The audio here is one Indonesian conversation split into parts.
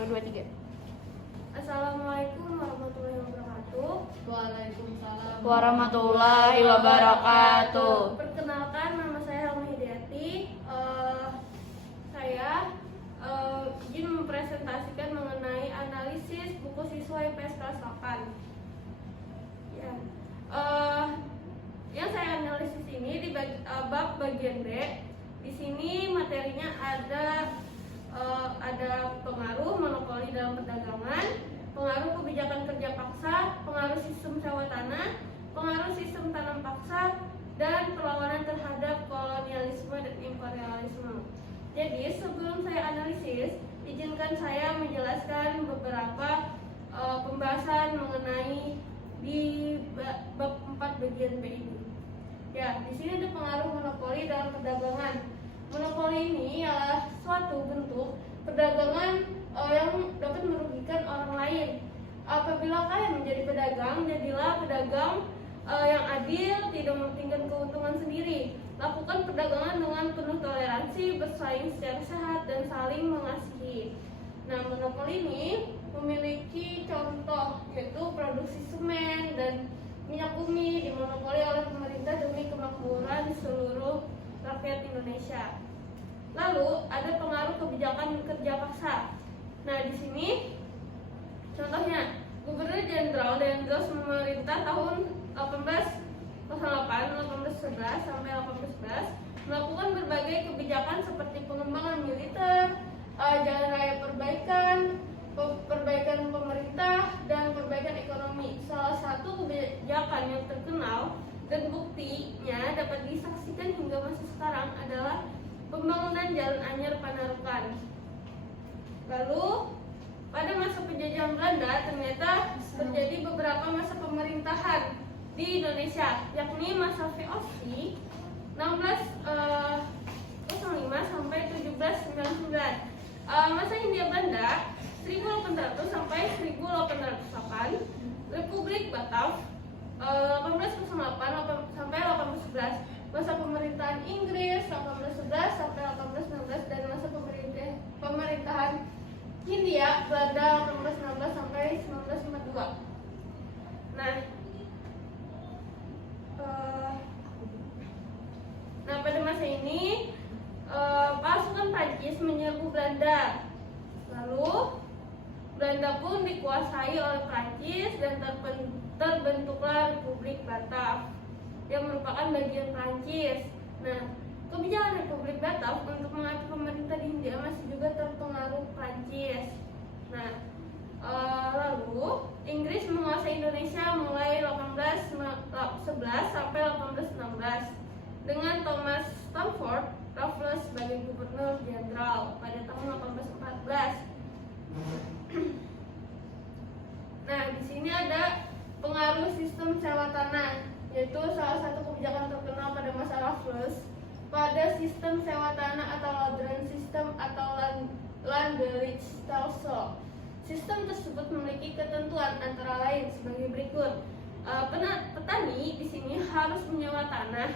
1, 2, 3. Assalamualaikum warahmatullahi wabarakatuh. Waalaikumsalam Warahmatullahi wabarakatuh. Perkenalkan, nama saya Helmi Hidayati. Saya izin mempresentasikan mengenai analisis buku siswa IPS kelas 8. Ya. Yang saya analisis ini di bab bagian B. Di sini materinya ada pengaruh monopoli dalam perdagangan, pengaruh kebijakan kerja paksa, pengaruh sistem sewa tanah, pengaruh sistem tanam paksa, dan perlawanan terhadap kolonialisme dan imperialisme. Jadi sebelum saya analisis, izinkan saya menjelaskan beberapa pembahasan mengenai di bab 4 bagian B ini. Ya, di sini ada pengaruh monopoli dalam perdagangan. Monopoli ini adalah suatu bentuk perdagangan yang dapat merugikan orang lain. Apabila kalian menjadi pedagang, jadilah pedagang yang adil, tidak mementingkan keuntungan sendiri. Lakukan perdagangan dengan penuh toleransi, bersaing secara sehat, dan saling mengasihi. Nah, monopoli ini memiliki contoh, yaitu produksi semen dan minyak bumi dimonopoli oleh pemerintah demi kemakmuran seluruh rakyat Indonesia. Lalu ada pengaruh kebijakan kerja paksa. Nah, di sini contohnya Gubernur Jenderal Dendros memerintah tahun 1808, 1811 sampai 1811 melakukan berbagai kebijakan seperti pengembangan militer, jalan raya perbaikan pemerintah, dan perbaikan ekonomi. Salah satu kebijakan yang terkenal dan buktinya dapat disaksikan hingga masa sekarang adalah pembangunan Jalan Anyar Panarukan. Lalu pada masa penjajahan Belanda ternyata terjadi beberapa masa pemerintahan di Indonesia, yakni masa VOC 1605 sampai 1799. Masa Hindia Belanda 1800 sampai 1808, Republik Batak 1808 sampai 1811, masa pemerintahan Inggris 1811 sampai 1816, dan masa pemerintahan Hindia Belanda 1816 sampai 1952. Nah, pada masa ini pasukan Prancis menyerbu Belanda. Lalu Belanda pun dikuasai oleh Prancis dan terbentuklah Republik Batak yang merupakan bagian Prancis. Nah, kebijakan Republik Batak untuk mengatur pemerintah di Hindia masih juga terpengaruh Prancis. Nah, lalu Inggris menguasai Indonesia mulai 1811 sampai 1816 dengan Thomas Stamford Raffles sebagai Gubernur Jenderal pada tahun 1814. Nah, di sini ada pengaruh sistem sewa tanah, yaitu salah satu kebijakan terkenal pada masa Raffles pada sistem sewa tanah atau Ladrone System atau Landgerichtstelsel. Sistem tersebut memiliki ketentuan antara lain sebagai berikut. Petani di sini harus menyewa tanah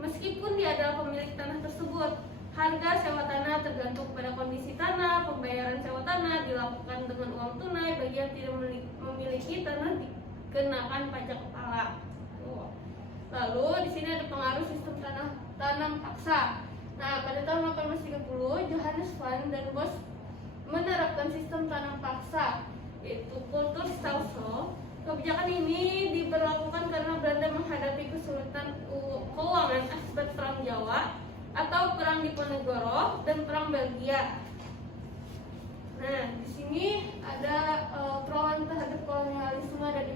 meskipun dia adalah pemilik tanah tersebut. Harga sewa tanah tergantung pada kondisi tanah. Pembayaran sewa tanah dilakukan dengan uang tunai. Bagi yang tidak memiliki tanah dikenakan pajak kepala. Lalu di sini ada pengaruh sistem tanam paksa. Nah, pada tahun 1830 Johannes van den Bos menerapkan sistem tanam paksa, yaitu Kulturstelsel. Kebijakan ini diberlakukan karena Belanda menghadapi kesulitan keuangan akibat Perang Jawa atau Perang Diponegoro dan Perang Belgia. Nah, di sini ada perlawanan terhadap kolonialisme dan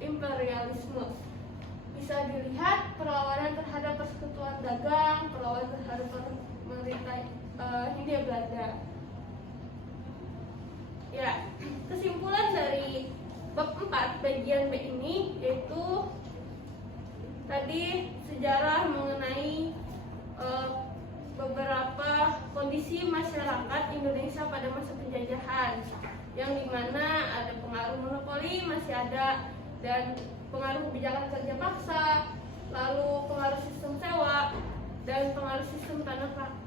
imperialisme. Bisa dilihat perlawanan terhadap persekutuan dagang, perlawanan terhadap pemerintah Hindia Belanda. Ya, kesimpulan dari bab 4 bagian B ini yaitu tadi sejarah mengenai beberapa kondisi masyarakat Indonesia pada masa penjajahan, yang dimana ada pengaruh monopoli masih ada, dan pengaruh kebijakan kerja paksa, lalu pengaruh sistem sewa, dan pengaruh sistem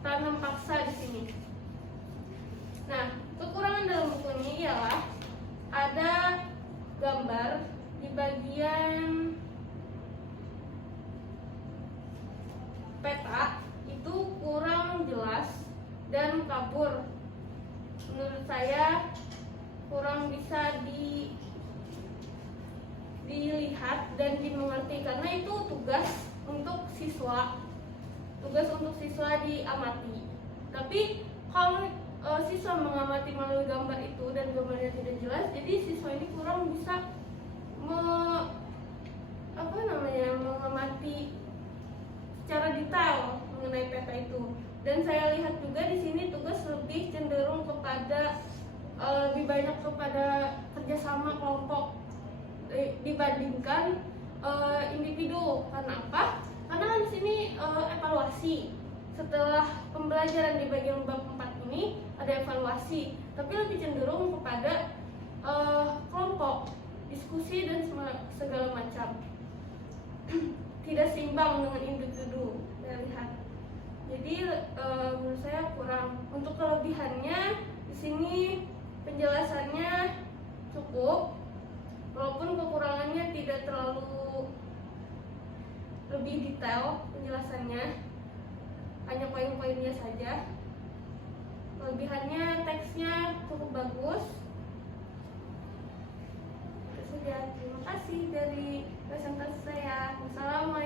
tanam paksa di sini. Nah, kekurangan dalam buku menurut saya kurang bisa dilihat dan dimengerti, karena itu tugas untuk siswa diamati. Tapi kalau siswa mengamati melalui gambar itu dan gambarnya tidak jelas, jadi siswa ini kurang bisa mengamati secara detail mengenai peta itu. Dan saya lihat juga di sini tugas lebih cenderung kepada lebih banyak kepada kerjasama kelompok dibandingkan individu. Karena apa? Karena kan di sini evaluasi. Setelah pembelajaran di bagian bab 4 ini ada evaluasi, tapi lebih cenderung kepada kelompok, diskusi dan segala macam. Tidak seimbang dengan individu, saya lihat. Jadi menurut saya kurang. Untuk kelebihannya di sini penjelasannya cukup, walaupun kekurangannya tidak terlalu lebih detail penjelasannya, hanya poin-poinnya saja. Kelebihannya teksnya cukup bagus. Itu saja. Terima kasih dari presentasi saya. Wassalamualaikum.